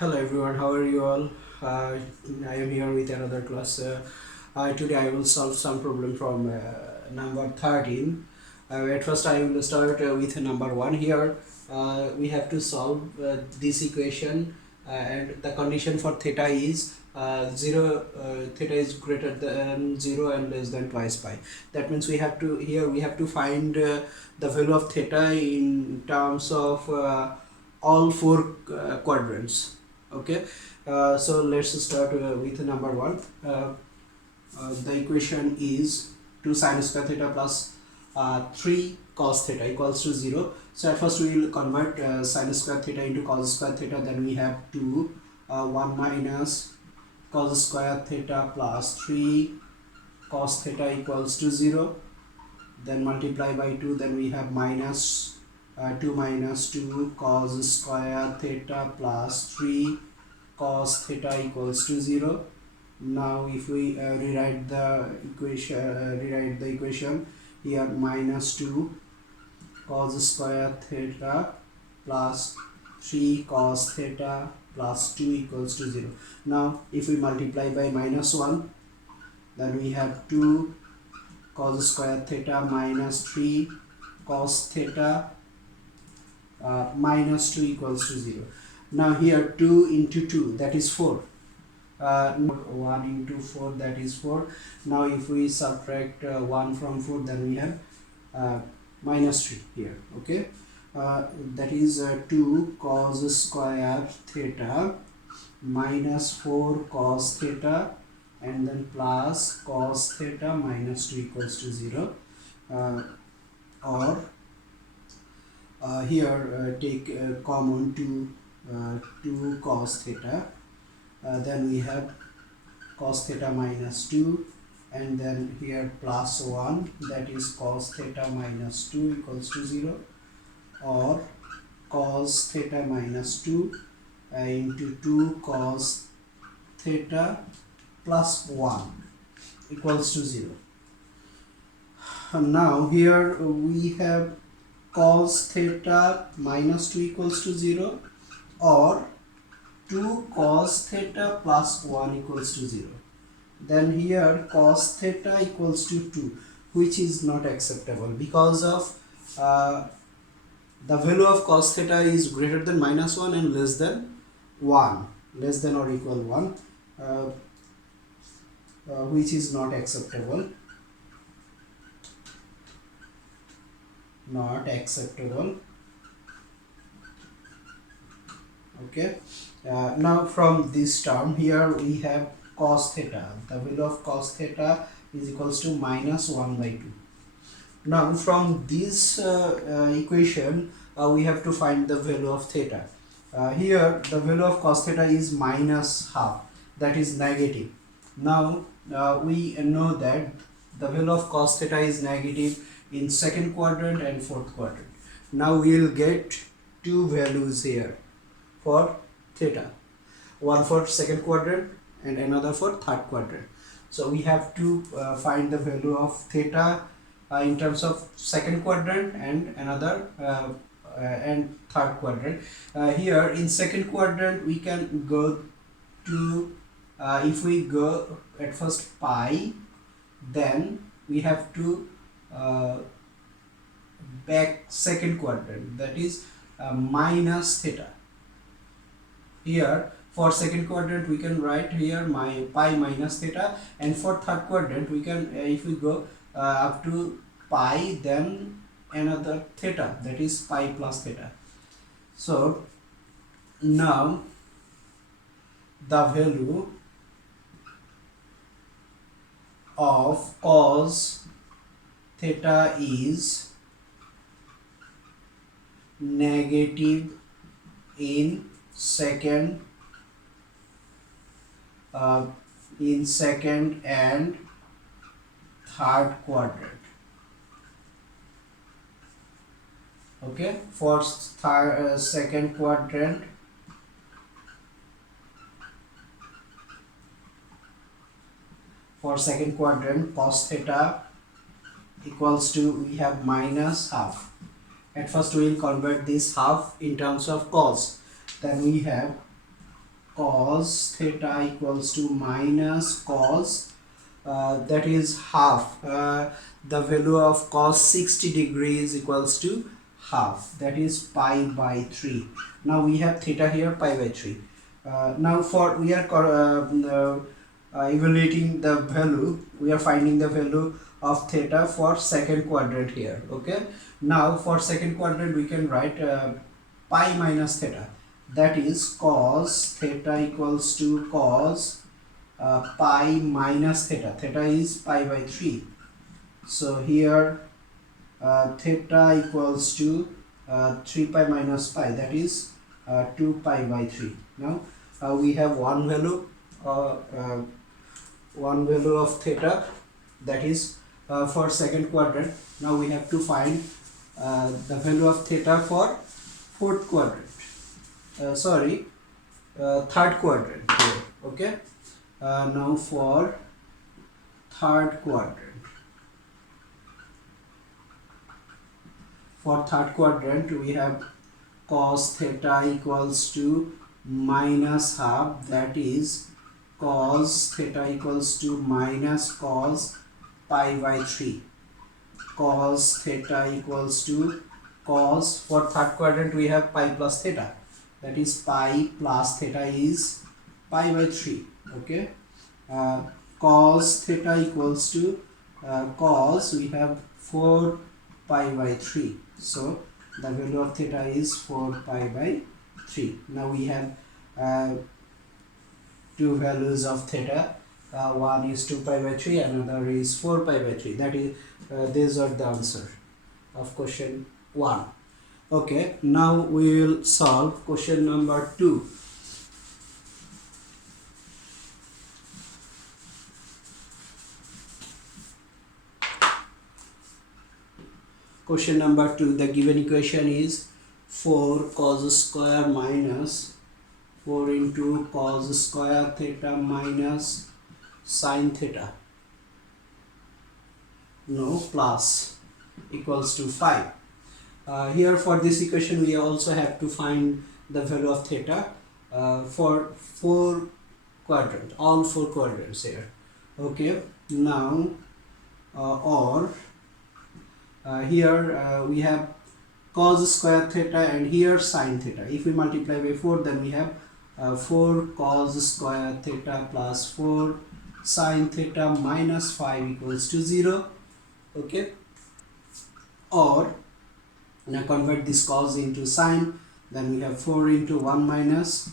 Hello everyone, how are you all? I am here with another class. Today I will solve some problem from number 13. At first I will start with number 1 here. We have to solve this equation and the condition for theta is 0, theta is greater than 0 and less than twice pi. That means we have to find the value of theta in terms of all four quadrants. Okay, so let's start with number 1. The equation is 2 sin square theta plus 3 cos theta equals to 0. So at first we will convert sin square theta into cos square theta. Then we have 2 1 minus cos square theta plus 3 cos theta equals to 0. Then multiply by 2. Then we have minus 2 minus 2 cos square theta plus 3 cos theta equals to 0. Now if we rewrite the equation here, minus 2 cos square theta plus 3 cos theta plus 2 equals to 0. Now if we multiply by minus 1, then we have 2 cos square theta minus 3 cos theta minus 2 equals to 0. Now here 2 into 2, that is 4. 1 into 4, that is 4. Now if we subtract 1 from 4, then we have minus 3 here. Okay, that is 2 cos square theta minus 4 cos theta and then plus cos theta minus 2 equals to 0. Or here take common 2 cos theta, then we have cos theta minus 2 and then here plus 1, that is cos theta minus 2 equals to 0. Or cos theta minus 2 into 2 cos theta plus 1 equals to 0. Now here we have cos theta minus 2 equals to 0 or 2 cos theta plus 1 equals to 0. Then here cos theta equals to 2, which is not acceptable because of the value of cos theta is greater than minus 1 and less than 1, less than or equal 1, which is not acceptable. Not acceptable. Okay, now from this term here we have cos theta. The value of cos theta is equals to minus 1 by 2. Now from this equation we have to find the value of theta. Here the value of cos theta is minus half, that is negative. Now we know that the value of cos theta is negative in second quadrant and fourth quadrant. Now we will get two values here for theta, one for second quadrant and another for third quadrant. So we have to find the value of theta in terms of second quadrant and another and third quadrant. Here in second quadrant we can go to if we go at first pi, then we have to back second quadrant, that is minus theta. Here for second quadrant we can write here my pi minus theta, and for third quadrant we can if we go up to pi, then another theta, that is pi plus theta. So now the value of cos theta is negative in second and third quadrant. Okay, for second quadrant cos theta equals to, we have minus half. At first we will convert this half in terms of cos. Then we have cos theta equals to minus cos, that is half. The value of cos 60 degrees equals to half, that is pi by 3. Now we have theta here, pi by 3. Now for we are evaluating the value, we are finding the value of theta for second quadrant here. Okay, now for second quadrant we can write pi minus theta, that is cos theta equals to cos pi minus theta. Theta is pi by 3. So here theta equals to 3 pi minus pi, that is 2 pi by 3. Now we have one value of theta, that is for second quadrant. Now we have to find the value of theta for fourth quadrant, third quadrant here. Okay, now for third quadrant, we have cos theta equals to minus half, that is cos theta equals to minus cos pi by 3. Cos theta equals to cos, for third quadrant we have pi plus theta, that is pi plus theta is pi by 3. Okay, cos theta equals to cos, we have 4 pi by 3. So the value of theta is 4 pi by 3. Now we have two values of theta. One is 2 pi by 3, another is 4 pi by 3. That is these are the answer of question 1. Okay, now we will solve question number 2. Question number 2, the given equation is 4 cos square minus 4 into cos square theta minus sin theta, no, plus equals to 5. Here for this equation we also have to find the value of theta for four quadrants, all four quadrants here. Okay, now here we have cos square theta and here sin theta. If we multiply by 4, then we have 4 cos square theta plus 4 sin theta minus 5 equals to 0. Okay, or now convert this cos into sin, then we have 4 into 1 minus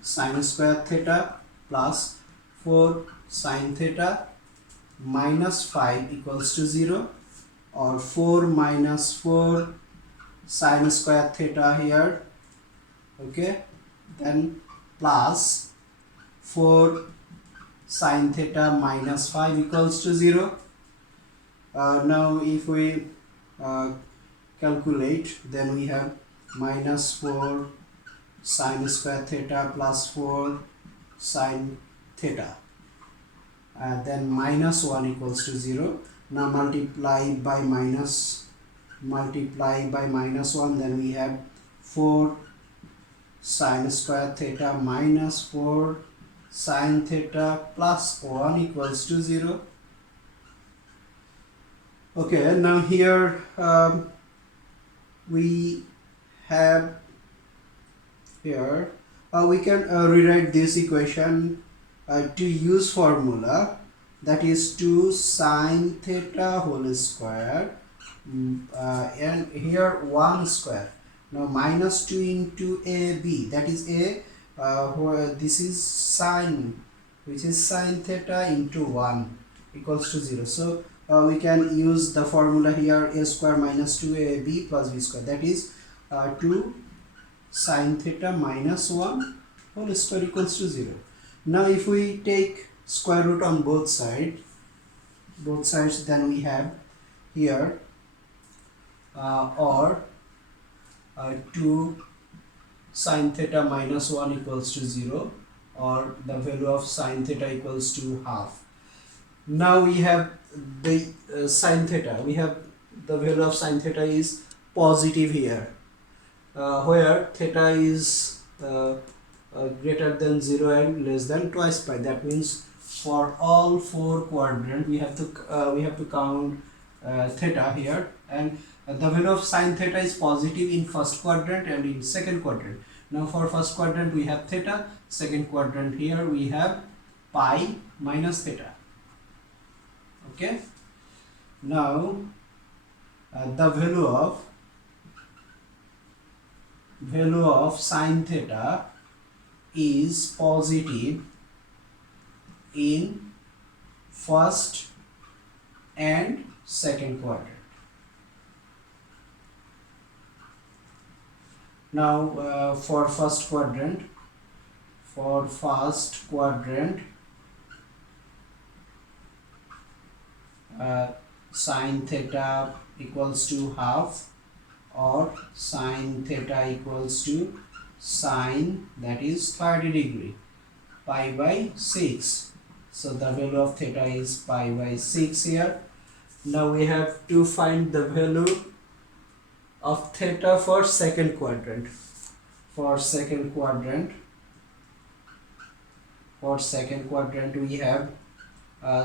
sin square theta plus 4 sin theta minus 5 equals to 0, or 4 minus 4 sin square theta here. Okay, then plus 4 sin theta minus 5 equals to 0. Now if we calculate, then we have minus 4 sin square theta plus 4 sin theta, then minus 1 equals to 0. Now multiply by minus 1, then we have 4 sin square theta minus 4 sin theta plus 1 equals to 0. Okay, now here we have here we can rewrite this equation to use formula, that is 2 sin theta whole square and here 1 square. Now minus 2 into AB, that is A, where this is sin, which is sin theta into 1 equals to 0. So we can use the formula here, A square minus 2AB plus B square, that is 2 sin theta minus 1 whole square equals to 0. Now if we take square root on both sides, then we have here 2 sin theta minus 1 equals to 0, or the value of sin theta equals to half. Now we have the sin theta, we have the value of sin theta is positive here, where theta is greater than 0 and less than twice pi. That means for all four quadrant we have to count theta here, and the value of sine theta is positive in first quadrant and in second quadrant. Now for first quadrant we have theta, second quadrant here we have pi minus theta. Okay, now the value of sine theta is positive in first and second quadrant. Now for first quadrant, sine theta equals to half, or sine theta equals to sine, that is 30 degree, pi by 6. So the value of theta is pi by 6 here. Now we have to find the value of theta for second quadrant. For second quadrant we have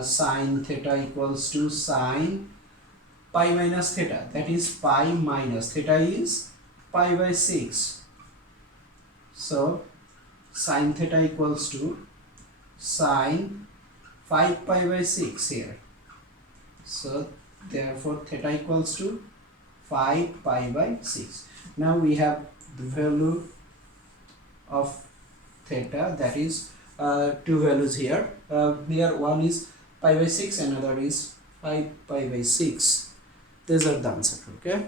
sine theta equals to sine pi minus theta, that is pi minus theta is pi by 6. So sine theta equals to sine 5 pi by 6 here. So therefore theta equals to 5 pi by 6. Now we have the value of theta, that is two values here. Here one is pi by 6 and another is 5 pi by 6. These are the answer. Okay.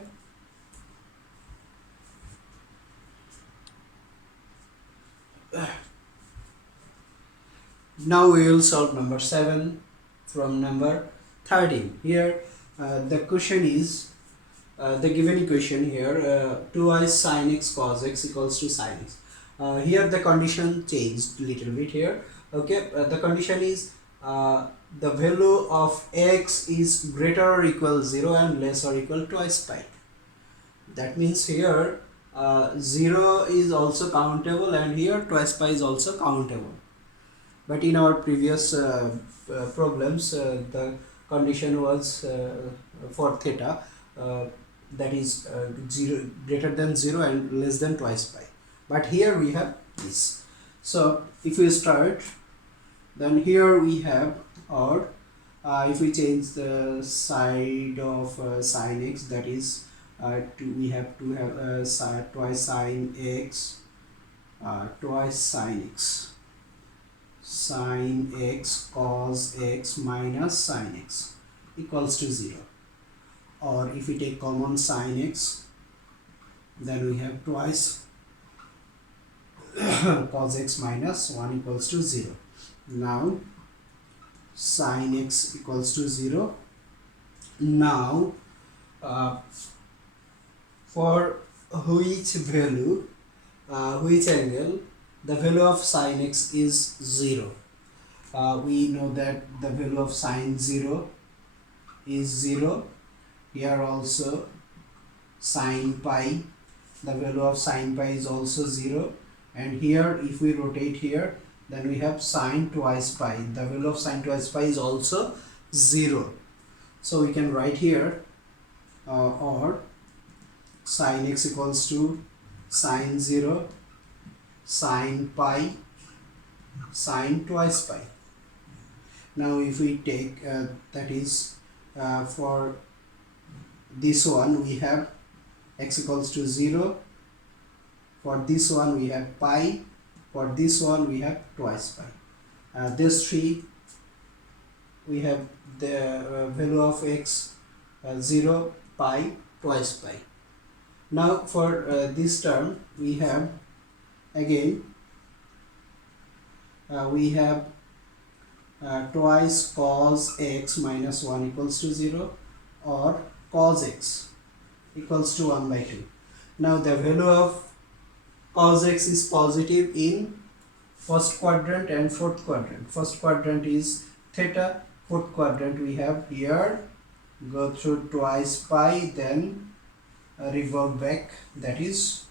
Now we will solve number 7 from number 13. Here the question is the given equation here, 2i sin x cos x equals to sin x. Here the condition changed little bit here. Okay, the condition is the value of x is greater or equal 0 and less or equal twice pi. That means here 0 is also countable and here twice pi is also countable. But in our previous problems the condition was for theta that is 0 greater than 0 and less than twice pi. But here we have this. So if we start, then here we have, or if we change the side of sin x, that is we have to have twice sin x, twice sin x, sin x cos x minus sin x equals to 0. Or if we take common sin x, then we have twice cos x minus 1 equals to 0. Now sin x equals to 0. Now for which value, which angle the value of sin x is 0. We know that the value of sin 0 is 0. Here also sin pi, the value of sin pi is also 0. And here if we rotate here, then we have sin twice pi, the value of sin twice pi is also 0. So we can write here or sin x equals to sin 0 sin pi sin twice pi. Now if we take that is for this one we have x equals to 0, for this one we have pi, for this one we have twice pi. This three we have the value of x 0, pi, twice pi. Now for this term we have again we have twice cos x minus 1 equals to 0, or cos x equals to 1 by 2. Now the value of cos x is positive in first quadrant and fourth quadrant. First quadrant is theta, fourth quadrant we have here go through twice pi, then revolve back, that is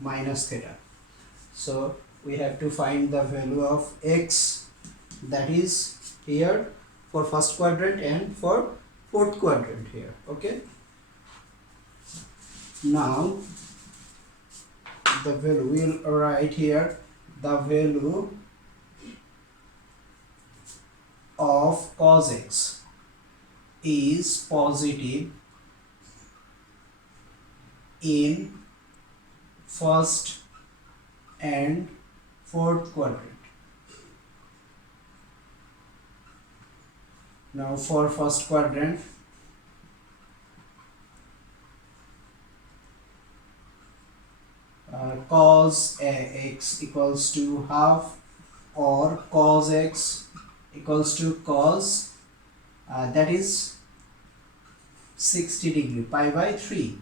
minus theta. So we have to find the value of x, that is here for first quadrant and for fourth quadrant here. Okay, now the value, we'll write here the value of cos x is positive in first and fourth quadrant. Now for first quadrant, cos x equals to half, or cos x equals to cos that is 60 degree, pi by 3.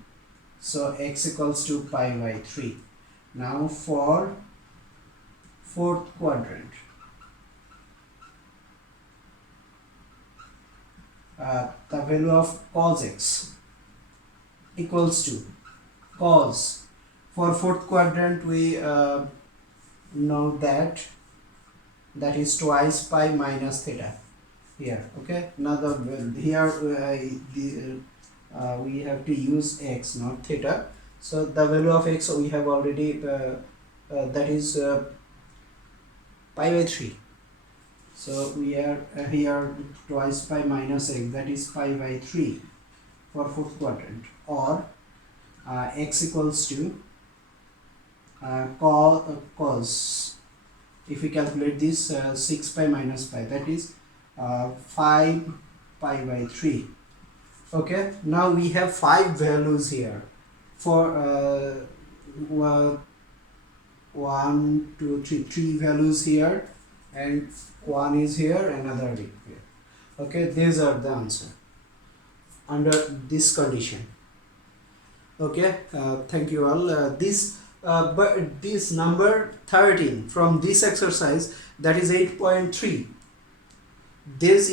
So x equals to pi by 3. Now for fourth quadrant, the value of cos x equals to cos, for fourth quadrant we know that is twice pi minus theta here. Okay, now here we have to use x, not theta. So the value of x we have already that is pi by 3. So we are here twice pi minus x, that is pi by 3 for fourth quadrant, or x equals to cos, if we calculate this 6 pi minus pi, that is 5 pi by 3. Okay, now we have 5 values here for 1 2 3 3 values here, and one is here, another here. Okay, these are the answer under this condition. Okay, thank you all. But this number 13 from this exercise, that is 8.3, these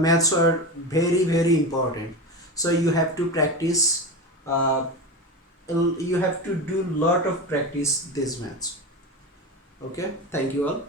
maths are very important. So you have to practice, you have to do lot of practice these maths. Okay, thank you all.